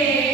Amen.